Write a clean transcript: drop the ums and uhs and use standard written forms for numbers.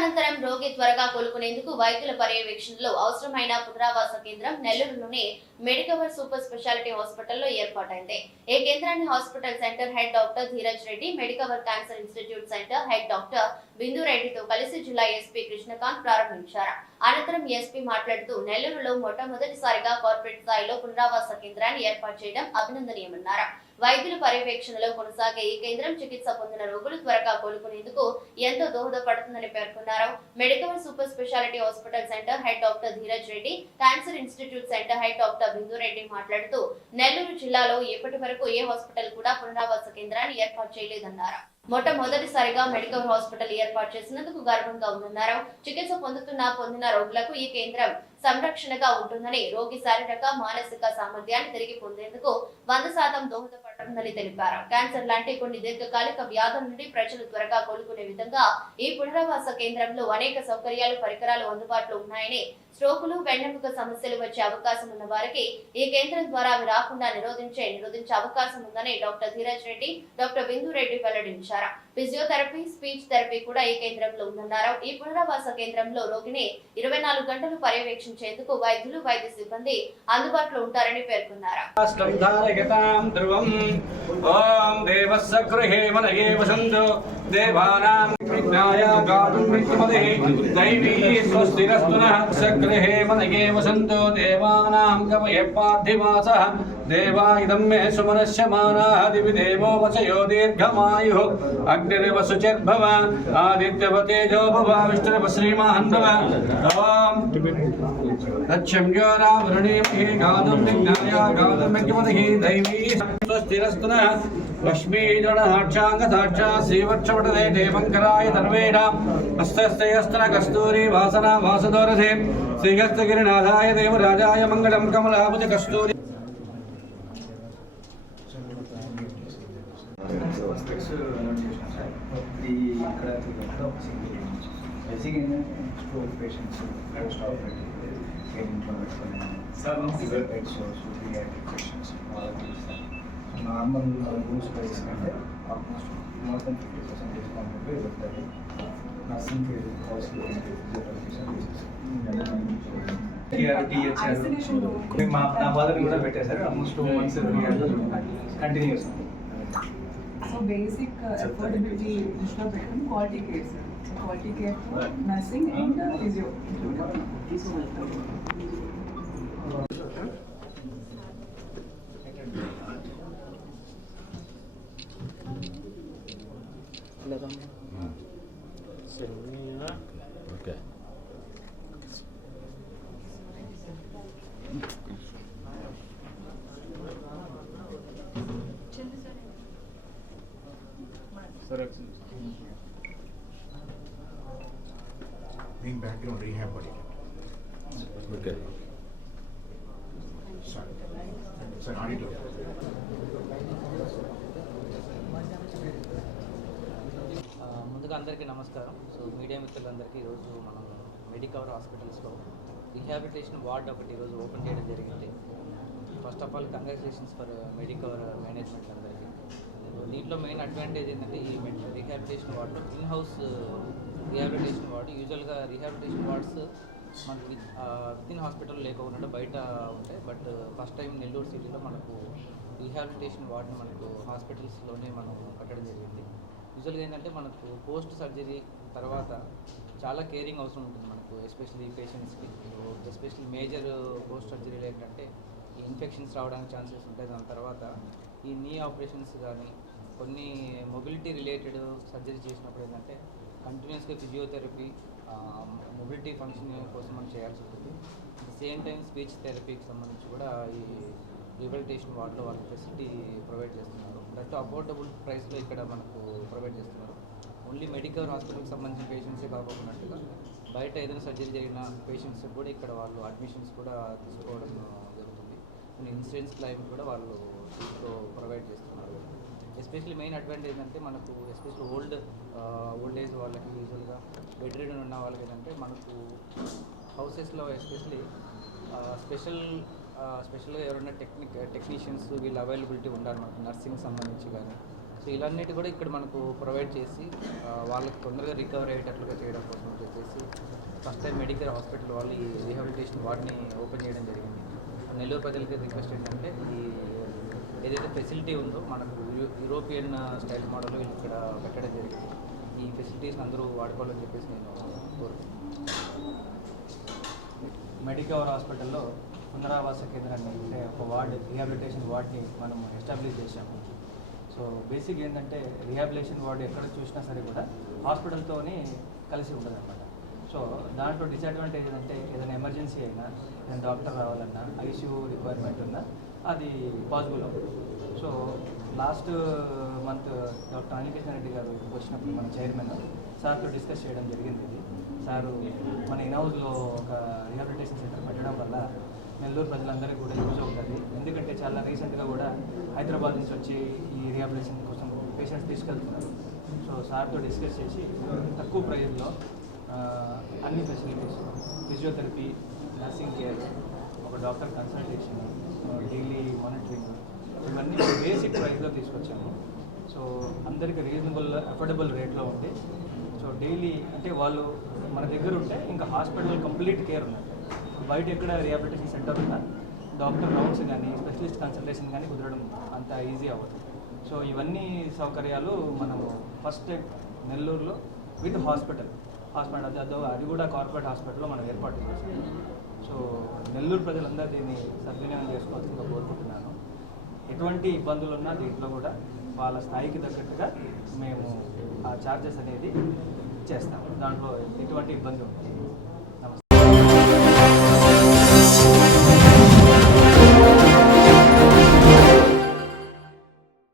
అనంతరం రోగి త్వరగా కోలుకునేందుకు వైద్యుల పర్యవేక్షణలో అవసరమైన పునరావాస కేంద్రం నెల్లూరులోని మెడికవర్ సూపర్ స్పెషాలిటీ హాస్పిటల్లో ఏర్పాటైంది. ఈ కేంద్రాన్ని hospital centre head doctor Dheeraj Reddy, Medicover cancer institute centre head doctor Bindu రెడ్డితో కలిసి జిల్లా ఎస్పీ కృష్ణకాంత్ ప్రారంభించారు. అనంతరం ఎస్పీ మాట్లాడుతూ నెల్లూరులో మొట్టమొదటిసారిగా కార్పొరేట్ స్థాయిలో పునరావాస కేంద్రాన్ని ఏర్పాటు చేయడం అభినందనీయమన్నారు. వైద్యుల పర్యవేక్షణలో కొనసాగే ఈ కేంద్రం చికిత్స పొందిన రోగులు త్వరగా కోలుకునేందుకు ఎంతో దోహదపడుతుందని పేర్కొన్నారు. Medicover super speciality hospital centre head doctor Dheeraj Reddy, cancer institute centre head doctor Bindu Reddy మాట్లాడుతూ నెల్లూరు జిల్లాలో ఇప్పటి వరకు ఏ హాస్పిటల్ కూడా పునరావాస కేంద్రాన్ని ఏర్పాటు చేయలేదన్నారు. మొట్టమొదటిసారిగా మెడికల్ హాస్పిటల్ ఏర్పాటు చేసినందుకు గర్వంగా ఉందన్నారు. చికిత్స పొందిన రోగులకు ఈ కేంద్రం సంరక్షణగా ఉంటుందని, రోగి శారీరక మానసిక సామర్థ్యాన్ని తిరిగి పొందేందుకు 100% దోహదపడుతుందని తెలిపారు. క్యాన్సర్ లాంటి కొన్ని దీర్ఘకాలిక వ్యాధుల నుండి ప్రజలు త్వరగా కోలుకునే విధంగా ఈ పునరావాస కేంద్రంలో అనేక సౌకర్యాలు, పరికరాలు అందుబాటులో ఉన్నాయని, స్ట్రోకులు, వెన్నెముక సమస్యలు వచ్చే అవకాశం ఉన్న వారికి ఈ కేంద్రం ద్వారా అవి రాకుండా నిరోధించే అవకాశం ఉందని డాక్టర్ ధీరజ్ రెడ్డి, డాక్టర్ బిందు రెడ్డి వెల్లడించారు. ఫిజియోథెరపీ, స్పీచ్ థెరపీ కూడా ఈ కేంద్రంలో ఉందన్నారు. ఈ పునరావాస కేంద్రంలో రోగిని 24 గంటలు పర్యవేక్షించేందుకు వైద్యులు, వైద్య సిబ్బంది అందుబాటులో ఉంటారని పేర్కొన్నారు. देवा इदं मे सुमनस्यमानाः दिवि देवो वचयो दीर्घमायुः अग्निर्वसुचिर्भव आदित्यवतेजो भव विष्णुर्व श्रीमान् भव ॐ तच्छम्यो रावृणीमहि गातुं विज्ञाय गातुं विज्ञमतिः दैवी स्वस्तिरस्तुनः लक्ष्मीजनहाक्षाङ्गसाक्षा श्रीवक्षपटदे देवङ्कराय सर्वेणां हस्तस्थयस्तन कस्तूरी वासना वासदोरसे श्रीहस्तगिरिनाथाय देवराजाय मङ्गलं कमलाभुज कस्तूरी stroke patients catastrophic normal rooms price కంటే almost more than 50% discount ఇవ్వబడుతుంది. నర్సింగ్ కాస్ట్ నా ఫాదర్ కూడా పెట్టేశారు. Almost 2 months continuous. So basic affordability దృష్టిలో పెట్టుకుని quality care sir. Quality care nursing and physio okay. Being background rehab body. Okay. Sir, auditor. ముందుగా అందరికీ నమస్కారం. సో మీడియా మిత్రులందరికీ ఈరోజు మనం మెడికవర్ హాస్పిటల్స్లో రిహాబిలిటేషన్ వార్డ్ ఒకటి ఈరోజు ఓపెన్ చేయడం జరిగింది. First of all congratulations for Medicover management అందరికీ. దీంట్లో మెయిన్ అడ్వాంటేజ్ ఏంటంటే ఈ రిహాబిలిటేషన్ వార్డులో ఇన్ హౌస్ రిహాబిలిటేషన్ వార్డు. యూజువల్గా రిహాబిలిటేషన్ వార్డ్స్ మనకి వితిన్ హాస్పిటల్ లేకుండా బయట ఉంటాయి. బట్ ఫస్ట్ టైం నెల్లూరు సిటీలో మనకు రిహాబిలిటేషన్ వార్డుని మనకు హాస్పిటల్స్లోనే మనం కట్టడం జరిగింది. యూజువల్గా ఏంటంటే మనకు పోస్ట్ సర్జరీ తర్వాత చాలా కేరింగ్ అవసరం ఉంటుంది మనకు, ఎస్పెషల్లీ పేషెంట్స్కి. ఎస్పెషల్లీ మేజర్ పోస్ట్ సర్జరీలు ఏంటంటే ఈ ఇన్ఫెక్షన్స్ రావడానికి ఛాన్సెస్ ఉంటాయి. దాని తర్వాత ఈ నీ ఆపరేషన్స్ కానీ కొన్ని మొబిలిటీ రిలేటెడ్ సర్జరీ చేసినప్పుడు ఏంటంటే కంటిన్యూస్గా ఫిజియోథెరపీ, మొబిలిటీ ఫంక్షన్ కోసం మనం చేయాల్సి ఉంటుంది. At the same time speech థెరపీకి సంబంధించి కూడా ఈ రిహాబిలిటేషన్ వార్డులో వాళ్ళకి ఫెసిలిటీ ప్రొవైడ్ చేస్తున్నారు. దట్ అఫోర్డబుల్ ప్రైస్లో ఇక్కడ మనకు ప్రొవైడ్ చేస్తున్నారు. ఓన్లీ మెడికవర్ హాస్పిటల్కి సంబంధించిన పేషెంట్సే కాకపోతున్నట్టుగా బయట ఏదైనా సర్జరీ జరిగిన పేషెంట్స్ కూడా ఇక్కడ వాళ్ళు అడ్మిషన్స్ కూడా తీసుకోవడం జరుగుతుంది. కొన్ని ఇన్సూరెన్స్ క్లెయిమ్ కూడా వాళ్ళు దీంట్లో ప్రొవైడ్ చేస్తున్నారు. ఎస్పెషల్లీ మెయిన్ అడ్వాంటేజ్ ఏంటంటే మనకు ఎస్పెషల్లీ ఓల్డ్ ఏజ్ వాళ్ళకి, యూజువల్గా బెడ్ రిడన్ ఉన్న వాళ్ళకి ఏంటంటే మనకు హౌసెస్లో ఎస్పెషల్లీ స్పెషల్గా ఎవరైనా టెక్నీషియన్స్ వీళ్ళు అవైలబిలిటీ ఉండాలి మనకు, నర్సింగ్ సంబంధించి కానీ సో ఇలాన్నిటి కూడా ఇక్కడ మనకు ప్రొవైడ్ చేసి వాళ్ళకి తొందరగా రికవర్ అయ్యేటట్లుగా చేయడం కోసం చెప్పేసి ఫస్ట్ టైం మెడికల్ హాస్పిటల్ వాళ్ళు ఈ రీహాబిలిటేషన్ వార్డ్ని ఓపెన్ చేయడం జరిగింది. నెల్లూరు ప్రజలకి రిక్వెస్ట్ ఏంటంటే ఈ ఏదైతే ఫెసిలిటీ ఉందో మనకు యూరోపియన్ స్టైల్ మోడల్ ఇక్కడ పెట్టడం జరిగింది. ఈ ఫెసిలిటీస్ అందరూ వాడుకోవాలని చెప్పేసి నేను కోరుతున్నాను. మెడికవర్ హాస్పిటల్లో పునరావాస కేంద్రాన్ని అంటే ఒక వార్డ్ రీహాబిలిటేషన్ వార్డ్ని మనం ఎస్టాబ్లిష్ చేశాము. సో బేసిక్ ఏంటంటే రీహాబిలిటేషన్ వార్డ్ ఎక్కడ చూసినా సరే కూడా హాస్పిటల్తోనే కలిసి ఉంటుంది అనమాట. సో దాంట్లో డిసడ్వాంటేజ్ ఏంటంటే ఏదైనా ఎమర్జెన్సీ అయినా ఏదైనా డాక్టర్ రావాలన్నా ఐసీయూ రిక్వైర్మెంట్ ఉన్నా అది పాసిబుల్ అవుతుంది. So last month doctor Anilkrishna Reddy garu వచ్చినప్పుడు మన చైర్మన్ సార్తో డిస్కస్ చేయడం జరిగింది. ఇది సారు మన ఇన్హౌస్లో ఒక రీహాబిలిటేషన్ సెంటర్ పెట్టడం వల్ల నెల్లూరు ప్రజలందరికీ కూడా యూజ్ అవుతుంది. ఎందుకంటే చాలా రీసెంట్గా కూడా హైదరాబాద్ నుంచి వచ్చి ఈ రీహాబిలిటేషన్ కోసం పేషెంట్స్ తీసుకెళ్తున్నారు. సో సార్తో డిస్కస్ చేసి తక్కువ ప్రైజ్లో అన్ని ఫెసిలిటీస్, ఫిజియోథెరపీ, నర్సింగ్ కేర్, ఒక డాక్టర్ కన్సల్టేషన్, డైలీ మానిటరింగ్, ఇవన్నీ బేసిక్ ప్రైస్లో తీసుకొచ్చాము. సో అందరికీ రీజనబుల్ అఫోర్డబుల్ రేట్లో ఉంది. సో డైలీ అంటే వాళ్ళు మన దగ్గర ఉంటే ఇంకా హాస్పిటల్ కంప్లీట్ కేర్ ఉన్నది. బయట ఎక్కడ రీహాబిలిటేషన్ సెంటర్ ఉన్నా డాక్టర్ రౌండ్స్ కానీ స్పెషలిస్ట్ కన్సల్టేషన్ కానీ కుదరడం అంత ఈజీ అవ్వదు. సో ఇవన్నీ సౌకర్యాలు మనము ఫస్ట్ టైం నెల్లూరులో విత్ హాస్పిటల్ అది కూడా కార్పొరేట్ హాస్పిటల్లో మనం ఏర్పాటు చేస్తాం. సో నెల్లూరు ప్రజలందరూ దీన్ని సద్వినియోగం చేసుకోవాల్సిందిగా కోరుకుంటున్నాను. ఎటువంటి ఇబ్బందులు ఉన్నా దీంట్లో కూడా వాళ్ళ స్థాయికి తగ్గట్టుగా మేము ఆ ఛార్జెస్ అనేది చేస్తాము. దాంట్లో ఎటువంటి ఇబ్బంది ఉంటుంది.